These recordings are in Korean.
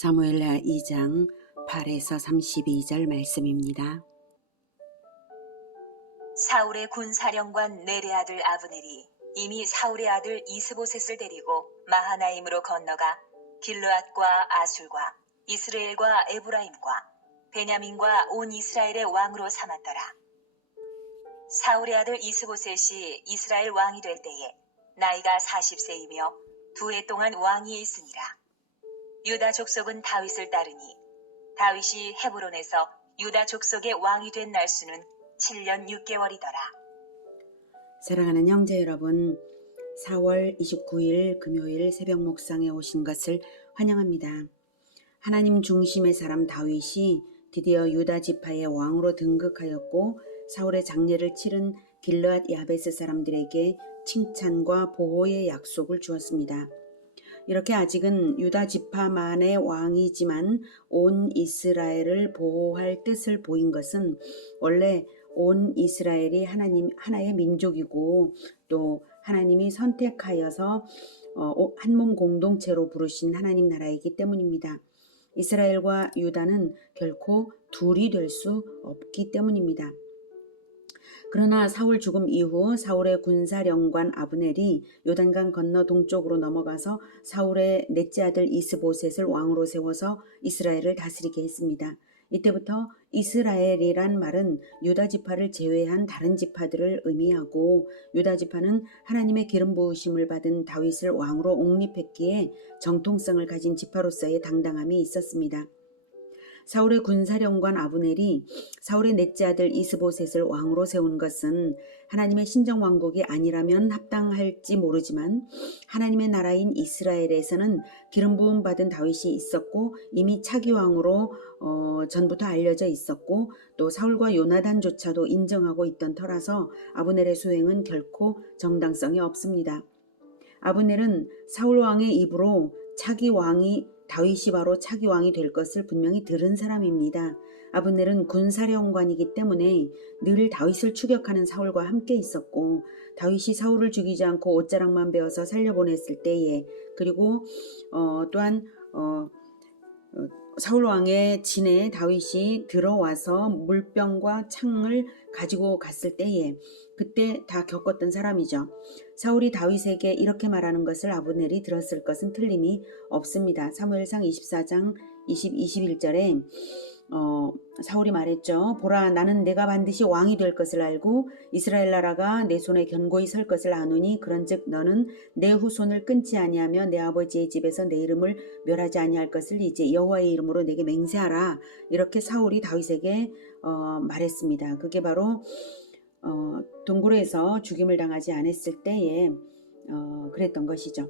사무엘하 2장 8에서 32절 말씀입니다. 사울의 군사령관 넬의 아들 아브넬이 이미 사울의 아들 이스보셋을 데리고 마하나임으로 건너가 길르앗과 아술과 이스라엘과 에브라임과 베냐민과 온 이스라엘의 왕으로 삼았더라. 사울의 아들 이스보셋이 이스라엘 왕이 될 때에 나이가 40세이며 2해 동안 왕위에 있으니라. 유다 족속은 다윗을 따르니 다윗이 헤브론에서 유다 족속의 왕이 된 날수는 7년 6개월이더라. 사랑하는 형제 여러분, 4월 29일 금요일 새벽 목상에 오신 것을 환영합니다. 하나님 중심의 사람 다윗이 드디어 유다 지파의 왕으로 등극하였고 사울의 장례를 치른 길르앗 야베스 사람들에게 칭찬과 보호의 약속을 주었습니다. 이렇게 아직은 유다 지파만의 왕이지만 온 이스라엘을 보호할 뜻을 보인 것은 원래 온 이스라엘이 하나의 민족이고 또 하나님이 선택하여서 한 몸 공동체로 부르신 하나님 나라이기 때문입니다. 이스라엘과 유다는 결코 둘이 될 수 없기 때문입니다. 그러나 사울 죽음 이후 사울의 군사령관 아브넬이 요단강 건너 동쪽으로 넘어가서 사울의 넷째 아들 이스보셋을 왕으로 세워서 이스라엘을 다스리게 했습니다. 이때부터 이스라엘이란 말은 유다 지파를 제외한 다른 지파들을 의미하고 유다 지파는 하나님의 기름 부으심을 받은 다윗을 왕으로 옹립했기에 정통성을 가진 지파로서의 당당함이 있었습니다. 사울의 군사령관 아브넬이 사울의 넷째 아들 이스보셋을 왕으로 세운 것은 하나님의 신정왕국이 아니라면 합당할지 모르지만 하나님의 나라인 이스라엘에서는 기름 부음 받은 다윗이 있었고 이미 차기 왕으로 전부터 알려져 있었고 또 사울과 요나단조차도 인정하고 있던 터라서 아브넬의 수행은 결코 정당성이 없습니다. 아브넬은 사울 왕의 입으로 다윗이 바로 차기 왕이 될 것을 분명히 들은 사람입니다. 아브넬은 군사령관이기 때문에 늘 다윗을 추격하는 사울과 함께 있었고 다윗이 사울을 죽이지 않고 옷자락만 베어서 살려보냈을 때에 그리고 또한 사울 왕의 진에 다윗이 들어와서 물병과 창을 가지고 갔을 때에 그때 다 겪었던 사람이죠. 사울이 다윗에게 이렇게 말하는 것을 아브넬이 들었을 것은 틀림이 없습니다. 사무엘상 24장 21절에 사울이 말했죠. 보라, 나는 내가 반드시 왕이 될 것을 알고 이스라엘 나라가 내 손에 견고히 설 것을 아노니 그런즉 너는 내 후손을 끊지 아니하며 내 아버지의 집에서 내 이름을 멸하지 아니할 것을 이제 여호와의 이름으로 내게 맹세하라. 이렇게 사울이 다윗에게 말했습니다. 그게 바로 동굴에서 죽임을 당하지 않았을 때에 그랬던 것이죠.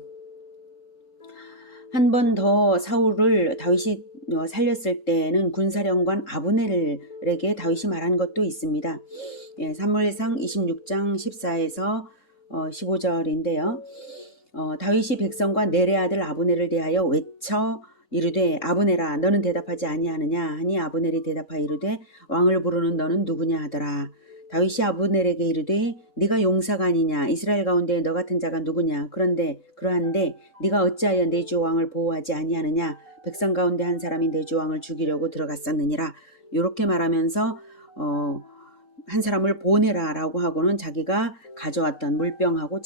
한 번 더 사울을 다윗이 살렸을 때는 군사령관 아브넬에게 다윗이 말한 것도 있습니다. 사무엘상 26장 14에서 15절인데요. 다윗이 백성과 넬의 아들 아브넬을 대하여 외쳐 이르되 아브넬아 너는 대답하지 아니하느냐 하니 아브넬이 대답하여 이르되 왕을 부르는 너는 누구냐 하더라. 다윗이 아브넬에게 이르되 네가 용사가 아니냐 이스라엘 가운데 너 같은 자가 누구냐 그러한데 네가 어찌하여 내 주 왕을 보호하지 아니하느냐 백성 가운데 한 사람이 내 주 왕을 죽이려고 들어갔었느니라. 이렇게 말하면서 한 사람을 보내라 라고 하고는 자기가 가져왔던 물병하고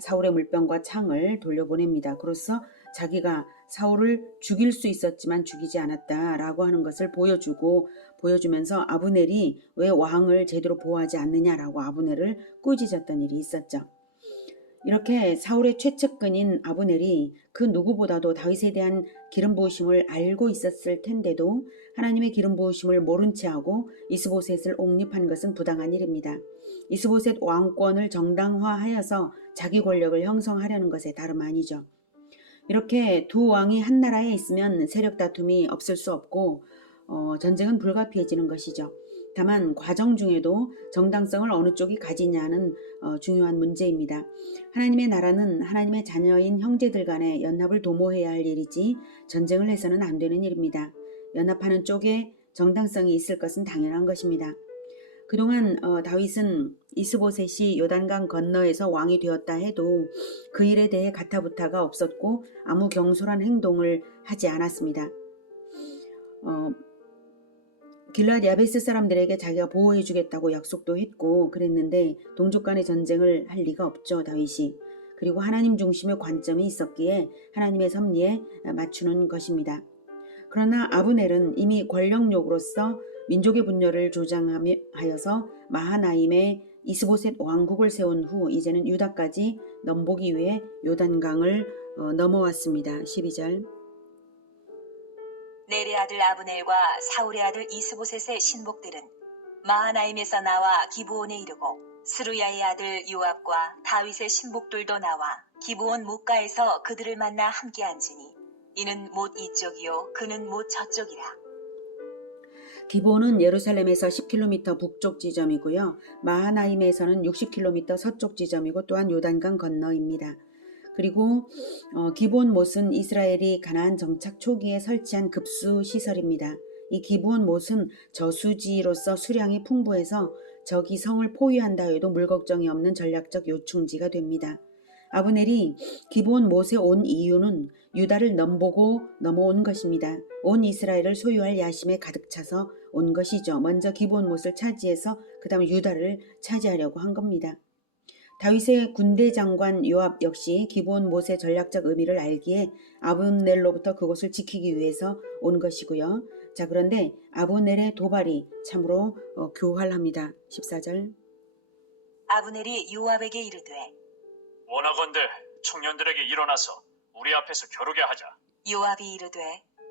사울의 물병과 창을 돌려보냅니다. 그로써 자기가 사울을 죽일 수 있었지만 죽이지 않았다라고 하는 것을 보여주면서 아브넬이 왜 왕을 제대로 보호하지 않느냐라고 아브넬을 꾸짖었던 일이 있었죠. 이렇게 사울의 최측근인 아브넬이 그 누구보다도 다윗에 대한 기름 부으심을 알고 있었을 텐데도 하나님의 기름 부으심을 모른 채하고 이스보셋을 옹립한 것은 부당한 일입니다. 이스보셋 왕권을 정당화하여서 자기 권력을 형성하려는 것에 다름 아니죠. 이렇게 두 왕이 한 나라에 있으면 세력 다툼이 없을 수 없고 전쟁은 불가피해지는 것이죠. 다만 과정 중에도 정당성을 어느 쪽이 가지냐는 중요한 문제입니다. 하나님의 나라는 하나님의 자녀인 형제들 간의 연합을 도모해야 할 일이지 전쟁을 해서는 안 되는 일입니다. 연합하는 쪽에 정당성이 있을 것은 당연한 것입니다. 그동안 다윗은 이스보셋이 요단강 건너에서 왕이 되었다 해도 그 일에 대해 가타부타가 없었고 아무 경솔한 행동을 하지 않았습니다. 길르앗 야베스 사람들에게 자기가 보호해 주겠다고 약속도 했고 그랬는데 동족 간의 전쟁을 할 리가 없죠, 다윗이. 그리고 하나님 중심의 관점이 있었기에 하나님의 섭리에 맞추는 것입니다. 그러나 아브넬은 이미 권력욕으로서 민족의 분열을 조장하여서 마하나임에 이스보셋 왕국을 세운 후 이제는 유다까지 넘보기 위해 요단강을 넘어왔습니다. 12절. 넬의 아들 아브넬과 사울의 아들 이스보셋의 신복들은 마하나임에서 나와 기브온에 이르고 스루야의 아들 요압과 다윗의 신복들도 나와 기브온 목가에서 그들을 만나 함께 앉으니 이는 못 이쪽이요 그는 못 저쪽이라. 기브온은 예루살렘에서 10km 북쪽 지점이고요. 마하나임에서는 60km 서쪽 지점이고 또한 요단강 건너입니다. 그리고 기브온 못은 이스라엘이 가나안 정착 초기에 설치한 급수 시설입니다. 이 기브온 못은 저수지로서 수량이 풍부해서 적이 성을 포위한다 해도 물 걱정이 없는 전략적 요충지가 됩니다. 아브넬이 기브온 못에 온 이유는 유다를 넘보고 넘어온 것입니다. 온 이스라엘을 소유할 야심에 가득 차서 온 것이죠. 먼저 기브온 못을 차지해서 그 다음 유다를 차지하려고 한 겁니다. 다윗의 군대 장관 요압 역시 기브온 못의 전략적 의미를 알기에 아브넬로부터 그곳을 지키기 위해서 온 것이고요. 자, 그런데 아브넬의 도발이 참으로 교활합니다. 14절. 아브넬이 요압에게 이르되 원하건대 청년들에게 일어나서 우리 앞에서 겨루게 하자. 요압이 이르되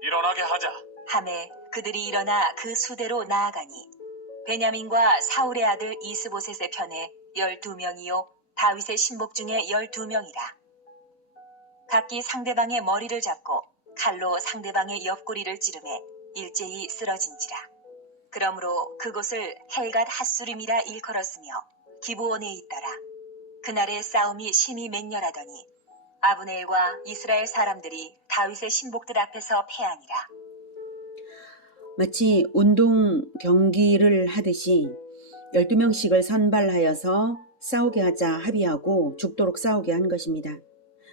일어나게 하자. 하매 그들이 일어나 그 수대로 나아가니 베냐민과 사울의 아들 이스보셋의 편에 12명이요 다윗의 신복 중에 12명이라. 각기 상대방의 머리를 잡고 칼로 상대방의 옆구리를 찌르매 일제히 쓰러진지라. 그러므로 그곳을 헬갓 핫수림이라 일컬었으며 기브온에 있더라. 그날의 싸움이 심히 맹렬하더니 아브넬과 이스라엘 사람들이 다윗의 신복들 앞에서 패하니라. 마치 운동 경기를 하듯이 12명씩을 선발하여서 싸우게 하자 합의하고 죽도록 싸우게 한 것입니다.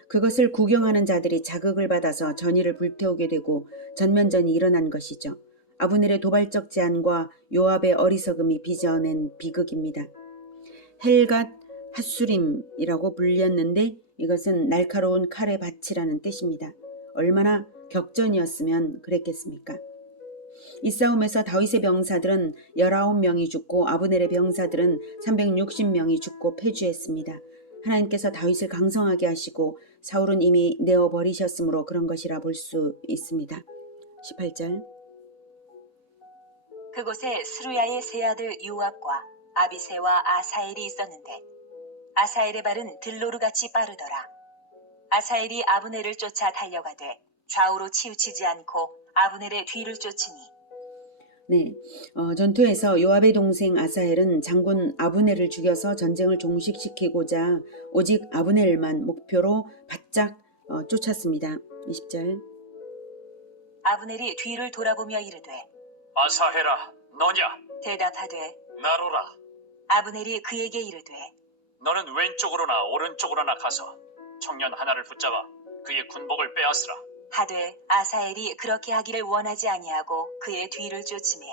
그것을 구경하는 자들이 자극을 받아서 전의를 불태우게 되고 전면전이 일어난 것이죠. 아브넬의 도발적 제안과 요압의 어리석음이 빚어낸 비극입니다. 헬갓 핫수림이라고 불렸는데 이것은 날카로운 칼의 밭이라는 뜻입니다. 얼마나 격전이었으면 그랬겠습니까? 이 싸움에서 다윗의 병사들은 19명이 죽고 아브넬의 병사들은 360명이 죽고 패주했습니다. 하나님께서 다윗을 강성하게 하시고 사울은 이미 내어버리셨으므로 그런 것이라 볼 수 있습니다. 18절. 그곳에 스루야의 세 아들 요압과 아비새와 아사엘이 있었는데 아사엘의 발은 들로르같이 빠르더라. 아사엘이 아브넬을 쫓아 달려가되 좌우로 치우치지 않고 아브넬의 뒤를 쫓으니. 네, 전투에서 요압의 동생 아사엘은 장군 아브넬을 죽여서 전쟁을 종식시키고자 오직 아브넬만 목표로 바짝 쫓았습니다. 20절. 아브넬이 뒤를 돌아보며 이르되 아사헤라 너냐? 대답하되 나로라. 아브넬이 그에게 이르되 너는 왼쪽으로나 오른쪽으로나 가서 청년 하나를 붙잡아 그의 군복을 빼앗으라. 하되 아사엘이 그렇게 하기를 원하지 아니하고 그의 뒤를 쫓으매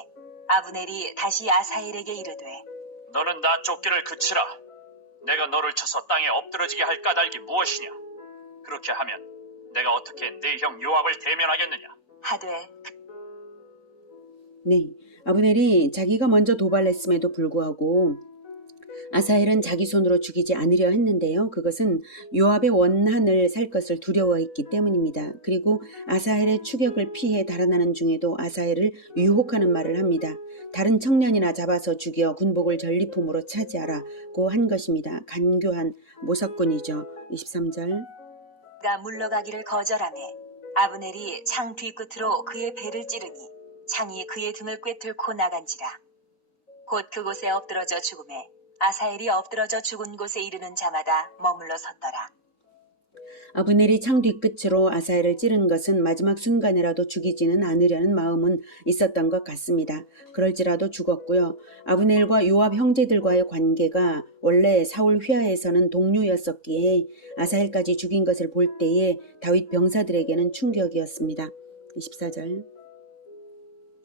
아브넬이 다시 아사엘에게 이르되 너는 나 쫓기를 그치라. 내가 너를 쳐서 땅에 엎드러지게 할 까닭이 무엇이냐? 그렇게 하면 내가 어떻게 네 형 요압을 대면하겠느냐? 하되 네, 아브넬이 자기가 먼저 도발했음에도 불구하고 아사엘은 자기 손으로 죽이지 않으려 했는데요. 그것은 요압의 원한을 살 것을 두려워했기 때문입니다. 그리고 아사엘의 추격을 피해 달아나는 중에도 아사엘을 유혹하는 말을 합니다. 다른 청년이나 잡아서 죽여 군복을 전리품으로 차지하라고 한 것입니다. 간교한 모사꾼이죠. 23절. 가 물러가기를 거절하매 아브넬이 창 뒤끝으로 그의 배를 찌르니 창이 그의 등을 꿰뚫고 나간지라. 곧 그곳에 엎드러져 죽음에 아사엘이 엎드러져 죽은 곳에 이르는 자마다 머물러 섰더라. 아브넬이 창 뒤끝으로 아사엘을 찌른 것은 마지막 순간이라도 죽이지는 않으려는 마음은 있었던 것 같습니다. 그럴지라도 죽었고요. 아브넬과 요압 형제들과의 관계가 원래 사울 휘하에서는 동료였었기에 아사엘까지 죽인 것을 볼 때에 다윗 병사들에게는 충격이었습니다. 24절.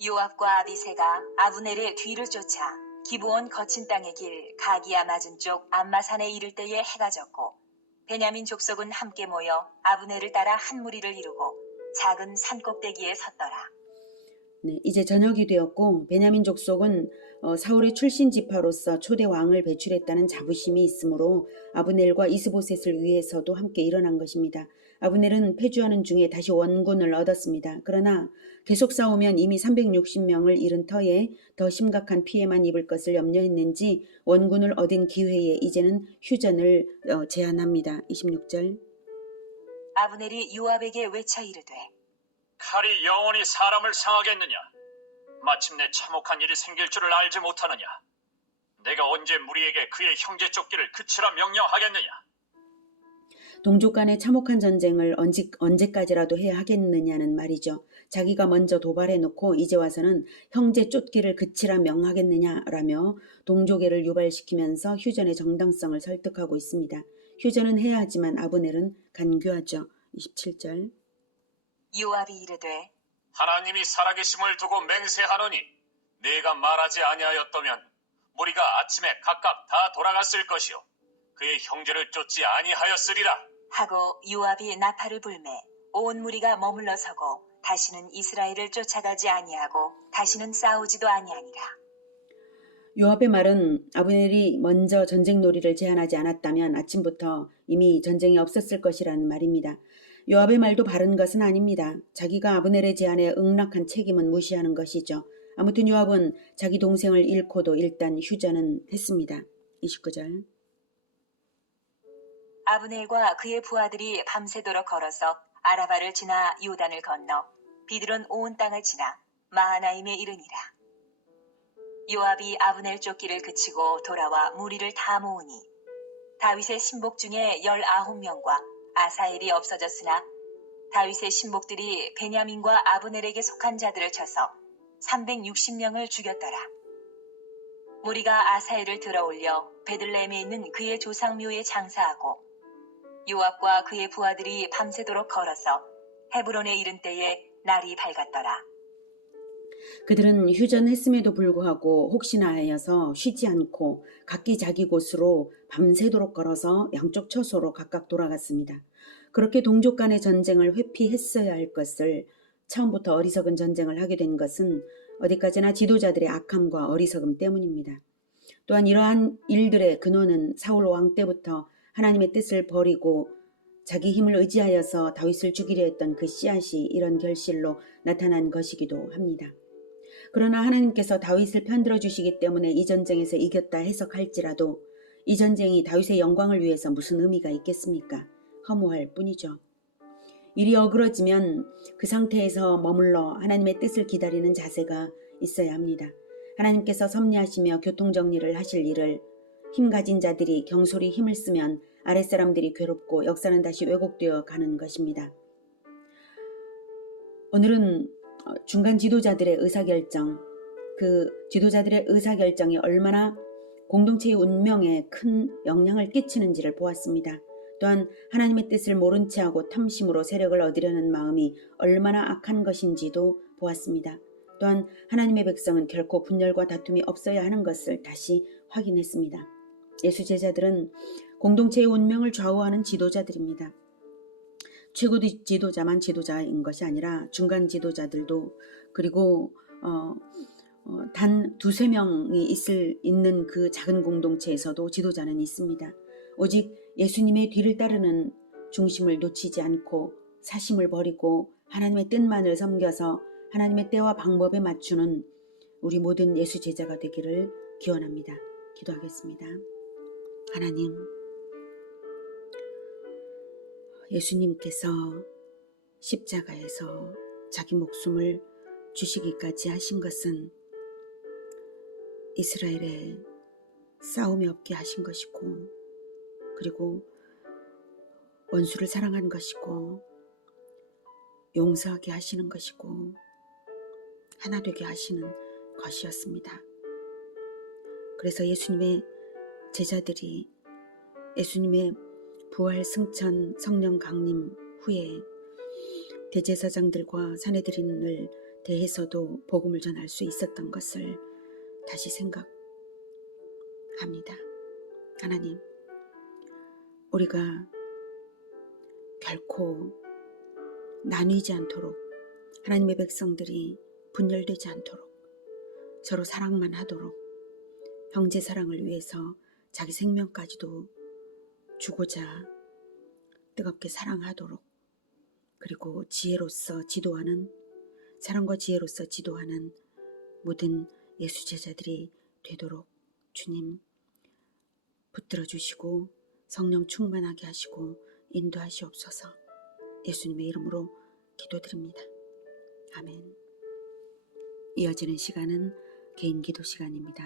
요압과 아비새가 아브넬의 뒤를 쫓아 기브온 거친 땅의 길 가기야 맞은 쪽 암마산에 이를 때에 해가 졌고 베냐민 족속은 함께 모여 아브넬을 따라 한 무리를 이루고 작은 산 꼭대기에 섰더라. 네, 이제 저녁이 되었고 베냐민 족속은 사울의 출신 지파로서 초대 왕을 배출했다는 자부심이 있으므로 아브넬과 이스보셋을 위해서도 함께 일어난 것입니다. 아브넬은 패주하는 중에 다시 원군을 얻었습니다. 그러나 계속 싸우면 이미 360명을 잃은 터에 더 심각한 피해만 입을 것을 염려했는지 원군을 얻은 기회에 이제는 휴전을 제안합니다. 26절. 아브넬이 요압에게 외쳐 이르되 칼이 영원히 사람을 상하겠느냐? 마침내 참혹한 일이 생길 줄을 알지 못하느냐? 내가 언제 무리에게 그의 형제 쫓기를 그치라 명령하겠느냐? 동족 간의 참혹한 전쟁을 언제까지라도 해야 하겠느냐는 말이죠. 자기가 먼저 도발해놓고 이제 와서는 형제 쫓기를 그치라 명하겠느냐라며 동족애를 유발시키면서 휴전의 정당성을 설득하고 있습니다. 휴전은 해야 하지만 아브넬은 간교하죠. 27절. 요압이 이르되 하나님이 살아계심을 두고 맹세하노니 네가 말하지 아니하였다면 무리가 아침에 각각 다 돌아갔을 것이요 그의 형제를 쫓지 아니하였으리라. 하고 요압이 나팔을 불매 온 무리가 머물러 서고 다시는 이스라엘을 쫓아가지 아니하고 다시는 싸우지도 아니하니라. 요압의 말은 아브넬이 먼저 전쟁 놀이를 제안하지 않았다면 아침부터 이미 전쟁이 없었을 것이라는 말입니다. 요압의 말도 바른 것은 아닙니다. 자기가 아브넬의 제안에 응낙한 책임은 무시하는 것이죠. 아무튼 요압은 자기 동생을 잃고도 일단 휴전은 했습니다. 29절. 아브넬과 그의 부하들이 밤새도록 걸어서 아라바를 지나 요단을 건너 비드론 온 땅을 지나 마하나임에 이르니라. 요압이 아브넬 쫓기를 그치고 돌아와 무리를 다 모으니 다윗의 신복 중에 19명과 아사엘이 없어졌으나 다윗의 신복들이 베냐민과 아브넬에게 속한 자들을 쳐서 360명을 죽였더라. 무리가 아사엘을 들어올려 베들레헴에 있는 그의 조상묘에 장사하고 요압과 그의 부하들이 밤새도록 걸어서 헤브론에 이른 때에 날이 밝았더라. 그들은 휴전했음에도 불구하고 혹시나 하여서 쉬지 않고 각기 자기 곳으로 밤새도록 걸어서 양쪽 처소로 각각 돌아갔습니다. 그렇게 동족 간의 전쟁을 회피했어야 할 것을 처음부터 어리석은 전쟁을 하게 된 것은 어디까지나 지도자들의 악함과 어리석음 때문입니다. 또한 이러한 일들의 근원은 사울 왕 때부터 하나님의 뜻을 버리고 자기 힘을 의지하여서 다윗을 죽이려 했던 그 씨앗이 이런 결실로 나타난 것이기도 합니다. 그러나 하나님께서 다윗을 편들어 주시기 때문에 이 전쟁에서 이겼다 해석할지라도 이 전쟁이 다윗의 영광을 위해서 무슨 의미가 있겠습니까? 허무할 뿐이죠. 일이 어그러지면 그 상태에서 머물러 하나님의 뜻을 기다리는 자세가 있어야 합니다. 하나님께서 섭리하시며 교통정리를 하실 일을 힘 가진 자들이 경솔히 힘을 쓰면 아랫사람들이 괴롭고 역사는 다시 왜곡되어 가는 것입니다. 오늘은 중간 지도자들의 의사결정, 그 지도자들의 의사결정이 얼마나 공동체의 운명에 큰 영향을 끼치는지를 보았습니다. 또한 하나님의 뜻을 모른 채하고 탐심으로 세력을 얻으려는 마음이 얼마나 악한 것인지도 보았습니다. 또한 하나님의 백성은 결코 분열과 다툼이 없어야 하는 것을 다시 확인했습니다. 예수 제자들은 공동체의 운명을 좌우하는 지도자들입니다. 최고 지도자만 지도자인 것이 아니라 중간 지도자들도 그리고 단 2-3명이 있는 그 작은 공동체에서도 지도자는 있습니다. 오직 예수님의 뒤를 따르는 중심을 놓치지 않고 사심을 버리고 하나님의 뜻만을 섬겨서 하나님의 때와 방법에 맞추는 우리 모든 예수 제자가 되기를 기원합니다. 기도하겠습니다. 하나님, 예수님께서 십자가에서 자기 목숨을 주시기까지 하신 것은 이스라엘에 싸움이 없게 하신 것이고, 그리고 원수를 사랑하는 것이고, 용서하게 하시는 것이고, 하나 되게 하시는 것이었습니다. 그래서 예수님의 제자들이 예수님의 부활 승천 성령 강림 후에 대제사장들과 사내들인을 대해서도 복음을 전할 수 있었던 것을 다시 생각합니다. 하나님, 우리가 결코 나뉘지 않도록, 하나님의 백성들이 분열되지 않도록 서로 사랑만 하도록, 형제 사랑을 위해서 자기 생명까지도 주고자 뜨겁게 사랑하도록, 그리고 지혜로서 지도하는, 사랑과 지혜로서 지도하는 모든 예수 제자들이 되도록 주님 붙들어 주시고 성령 충만하게 하시고 인도하시옵소서. 예수님의 이름으로 기도드립니다. 아멘. 이어지는 시간은 개인 기도 시간입니다.